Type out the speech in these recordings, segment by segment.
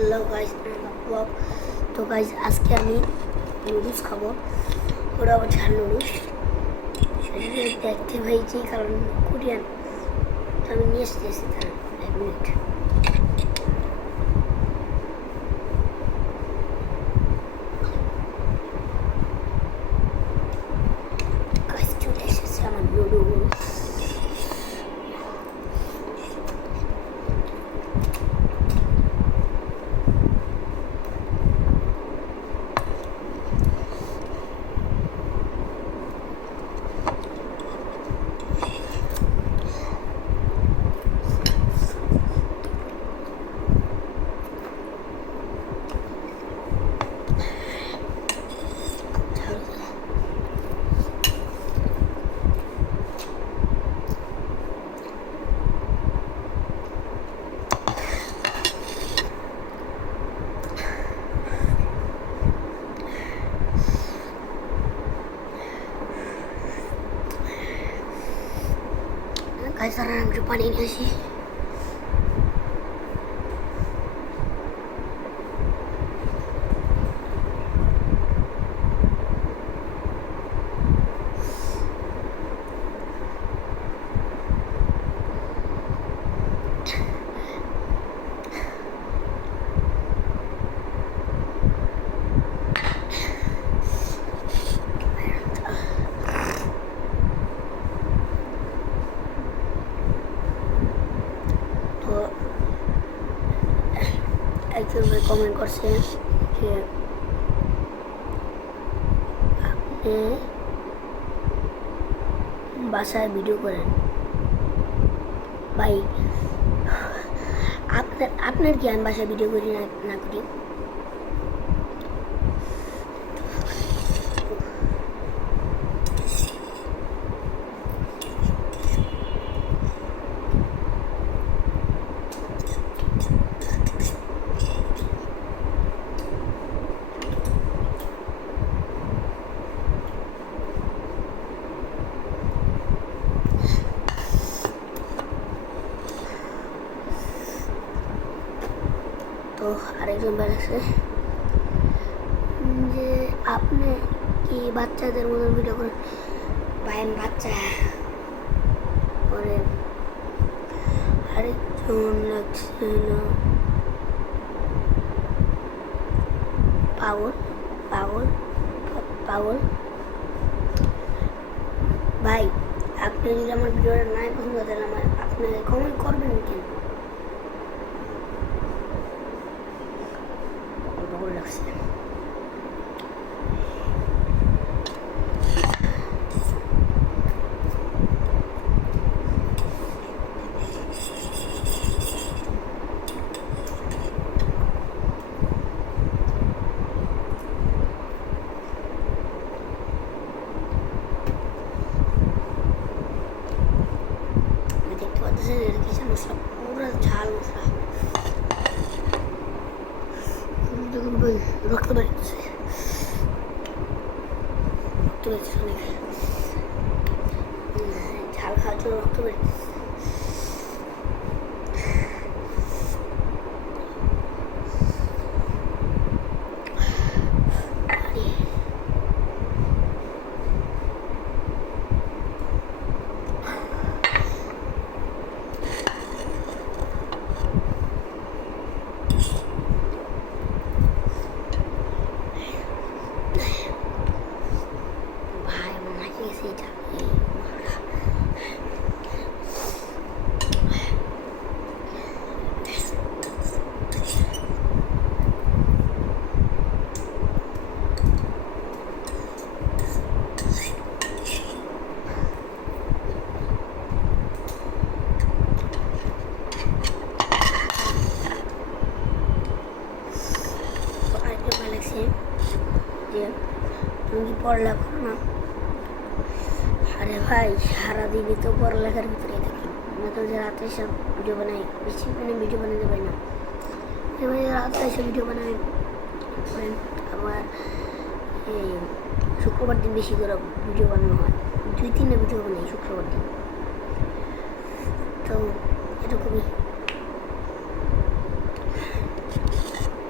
Hello guys, তো guys আজকে আমি নুডলস খাবো। ওরা আবার ঝাল নুডলস সেটা দেখতে হয়েছি কারণ কোরিয়ান। তো আমি নিয়ে এসেছি, তারা 1 মিনিট। গাইস চলে এসেছে আমার noodles. Guys, sekarang aku depan ini sih. একজন ভাই কমেন্ট করছে যে আপনি বাসায় ভিডিও করেন। ভাই আপনার কি আমি বাসায় ভিডিও করি না করি? তো আরেকজন বলেছে যে আপনি কি বাচ্চাদের মতো ভিডিও করেন? ভাই আমি বাচ্চা করেন। আরেকজন লাগছিল পাগল পাগল পাগল। ভাই আপনি যদি আমার ভিডিওটা নাই পছন্দ তাহলে আপনি কমেন্ট করবেন কেন? লাগছে দেখতে পাচ্ছেন এর কিছু মশলা পুরো ঝাল মশলা। দেখুন ভাই রক্ত বেরোচ্ছে অনেক ঝাল খাওয়ার জন্য রক্ত বেরোচ্ছে। যে তুমি পড়ালেখা করো না? আরে ভাই সারাদিনই তো পড়ালেখার ভিতরে থাকি। আমরা তো যে রাতে সব ভিডিও বানাই, বেশি ভিডিও বানাতে পারি না। এবার রাতে এসে ভিডিও বানাই। আবার এই শুক্রবার দিন বেশি করে ভিডিও বানানো হয়, 2-3টা ভিডিও বানাই শুক্রবার দিন। তো এরকমই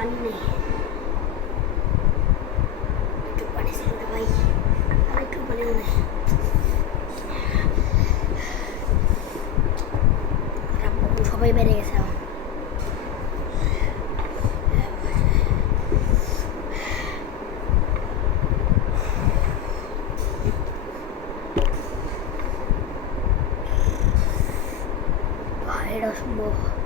পানি নেই, একটু পানি ছিল রে ভাই, আর একটু পানিও নেই। সবাই বেড়ে গেছে এখন। এটা অসম্ভব।